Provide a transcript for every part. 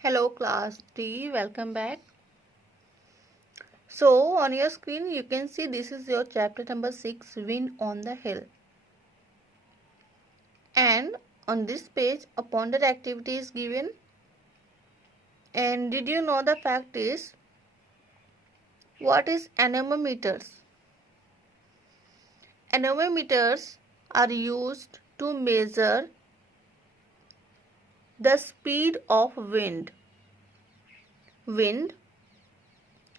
Hello class 3, welcome back. So on your screen you can see this is your chapter number 6, Wind on the Hill. And on this page a ponder activity is given. And did you know the fact is, what is anemometers? Anemometers are used to measure the speed of wind. Wind,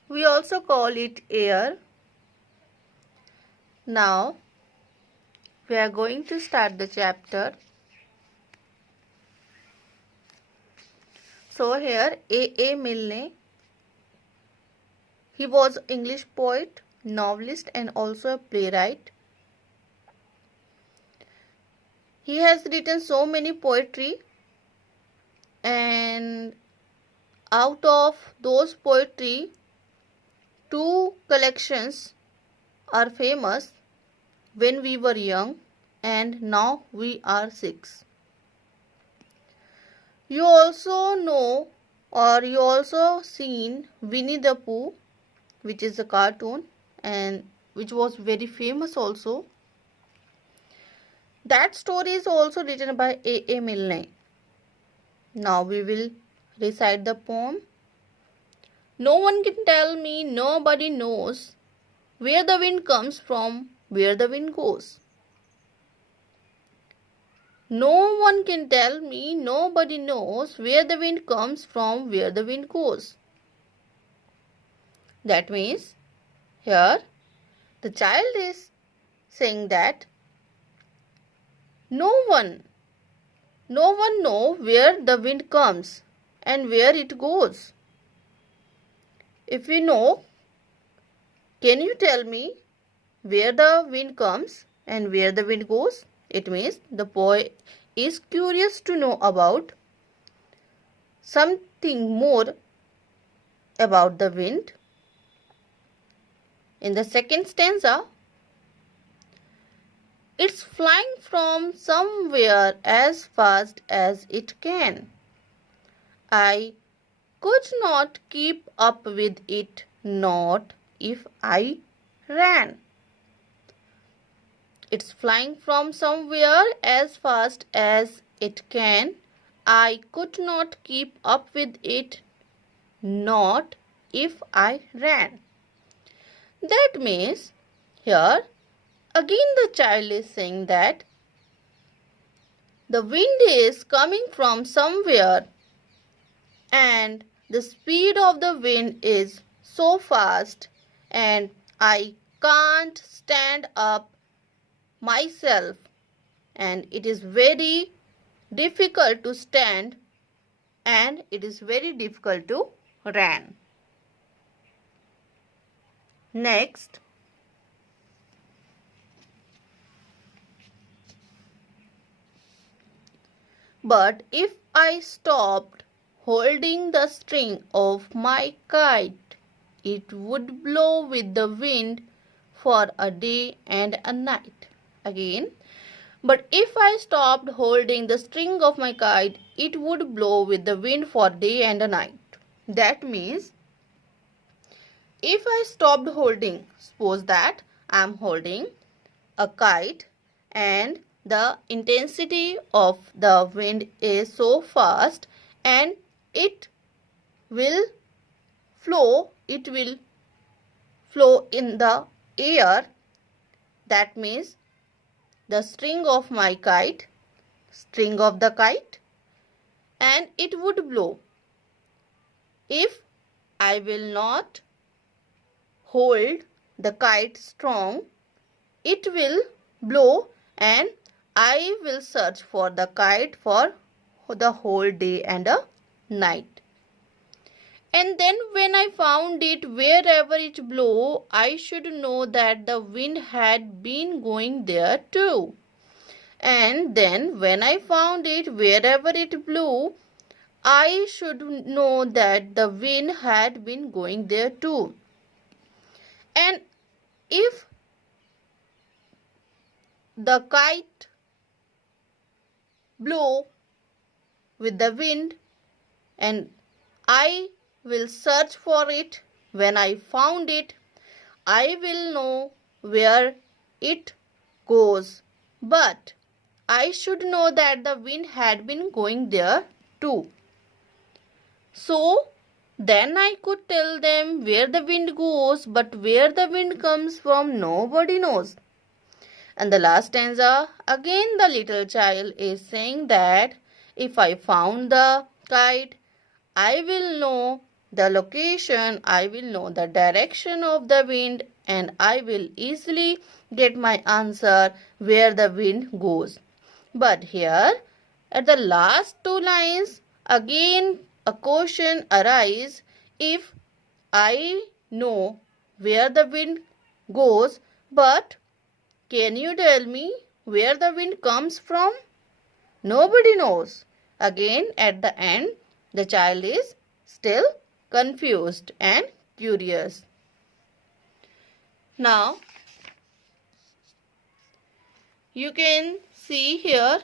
we also call it air. Now we are going to start the chapter. So here A. Milne, he was English poet, novelist and also a playwright. He has written so many poetry, and out of those poetry, 2 collections are famous: When We Were Young and Now We Are 6. You also know or you also seen Winnie the Pooh, which is a cartoon and which was very famous also. That story is also written by A. Milne. Now we will recite the poem. No one can tell me, nobody knows, where the wind comes from, where the wind goes. No one can tell me, nobody knows, where the wind comes from, where the wind goes. That means, here the child is saying that no one know where the wind comes and where it goes. If we know, can you tell me where the wind comes and where the wind goes? It means the boy is curious to know about something more about the wind. In the second stanza, it's flying from somewhere as fast as it can. I could not keep up with it, not if I ran. It's flying from somewhere as fast as it can. I could not keep up with it, not if I ran. That means, here again the child is saying that the wind is coming from somewhere and the speed of the wind is so fast and I can't stand up myself, and it is very difficult to stand and it is very difficult to run. Next, but if I stopped holding the string of my kite, it would blow with the wind for a day and a night. Again, but if I stopped holding the string of my kite, it would blow with the wind for day and a night. That means, if I stopped holding, suppose that I am holding a kite and the intensity of the wind is so fast and it will flow in the air. That means the string of the kite, and it would blow. If I will not hold the kite strong, it will blow and I will search for the kite for the whole day and a night. And then when I found it wherever it blew, I should know that the wind had been going there too. And then when I found it wherever it blew, I should know that the wind had been going there too. And if the kite blew with the wind and I will search for it. When I found it, I will know where it goes. But I should know that the wind had been going there too. So then I could tell them where the wind goes, but where the wind comes from, nobody knows. And the last stanza, again the little child is saying that if I found the kite, I will know the location, I will know the direction of the wind, and I will easily get my answer where the wind goes. But here, at the last two lines, again a question arises. If I know where the wind goes, but can you tell me where the wind comes from? Nobody knows. Again, at the end, the child is still confused and curious. Now, you can see here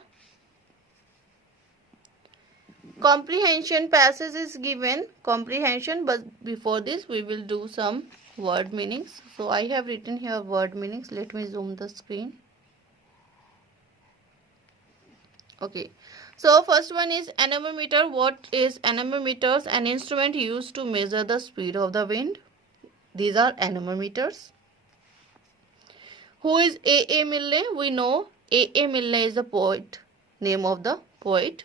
comprehension passage is given. Comprehension, but before this we will do some word meanings. So I have written here word meanings. Let me zoom the screen. Okay. So first one is anemometer. What is anemometers? An instrument used to measure the speed of the wind. These are anemometers. Who is A. Milne? We know A. Milne is the poet. Name of the poet.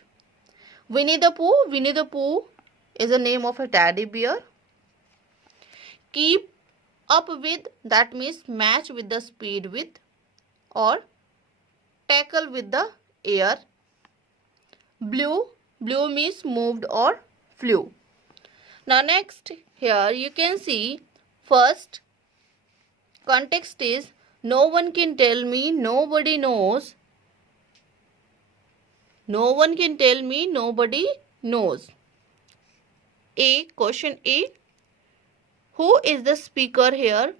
Winnie the Pooh. Winnie the Pooh is the name of a teddy bear. Keep up with, that means match with the speed with, or tackle with the air. Blew means moved or flew. Now next, here you can see first context is no one can tell me, nobody knows. No one can tell me, nobody knows. A, question A. Who is the speaker here?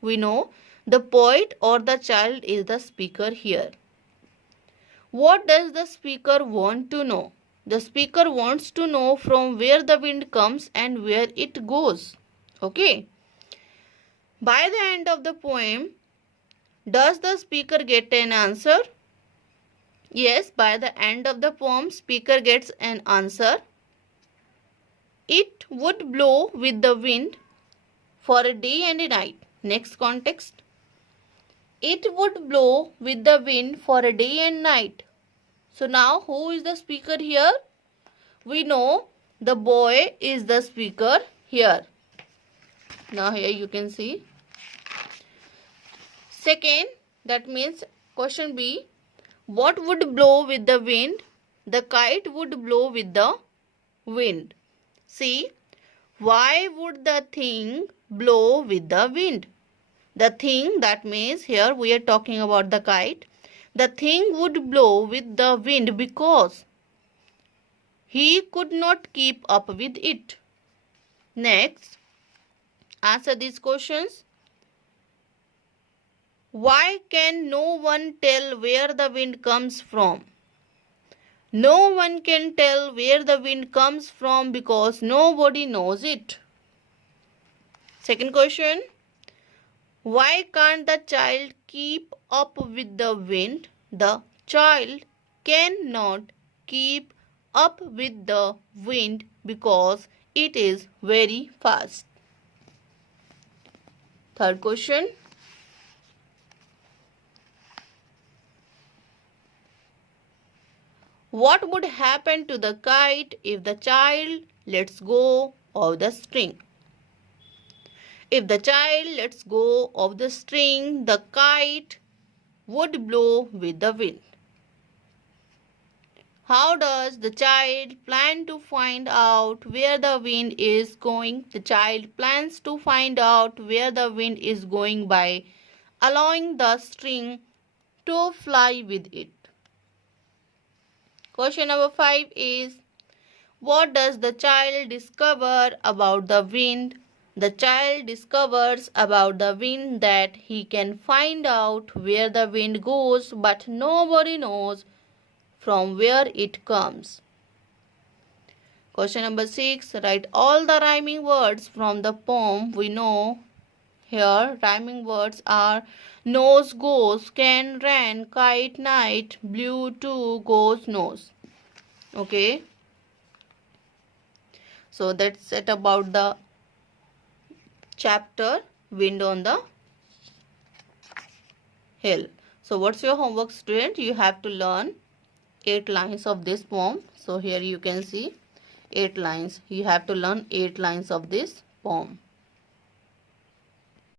We know the poet or the child is the speaker here. What does the speaker want to know? The speaker wants to know from where the wind comes and where it goes. Okay. By the end of the poem, does the speaker get an answer? Yes, by the end of the poem, speaker gets an answer. It would blow with the wind for a day and a night. Next context. It would blow with the wind for a day and night. So now who is the speaker here? We know the boy is the speaker here. Now here you can see. Second, that means question B. What would blow with the wind? The kite would blow with the wind. See, why would the thing blow with the wind? The thing, that means here we are talking about the kite. The thing would blow with the wind because he could not keep up with it. Next, answer these questions. Why can no one tell where the wind comes from? No one can tell where the wind comes from because nobody knows it. Second question. Why can't the child keep up with the wind? The child cannot keep up with the wind because it is very fast. Third question. What would happen to the kite if the child lets go of the string? If the child lets go of the string, the kite would blow with the wind. How does the child plan to find out where the wind is going? The child plans to find out where the wind is going by allowing the string to fly with it. Question number 5 is, what does the child discover about the wind? The child discovers about the wind that he can find out where the wind goes, but nobody knows from where it comes. Question number 6. Write all the rhyming words from the poem. We know here rhyming words are nose goes, can ran, kite night, blue too goes nose. Okay. So that's it about the chapter Wind on the Hill. So what's your homework, student? You have to learn 8 lines of this poem. So here you can see 8 lines. You have to learn 8 lines of this poem.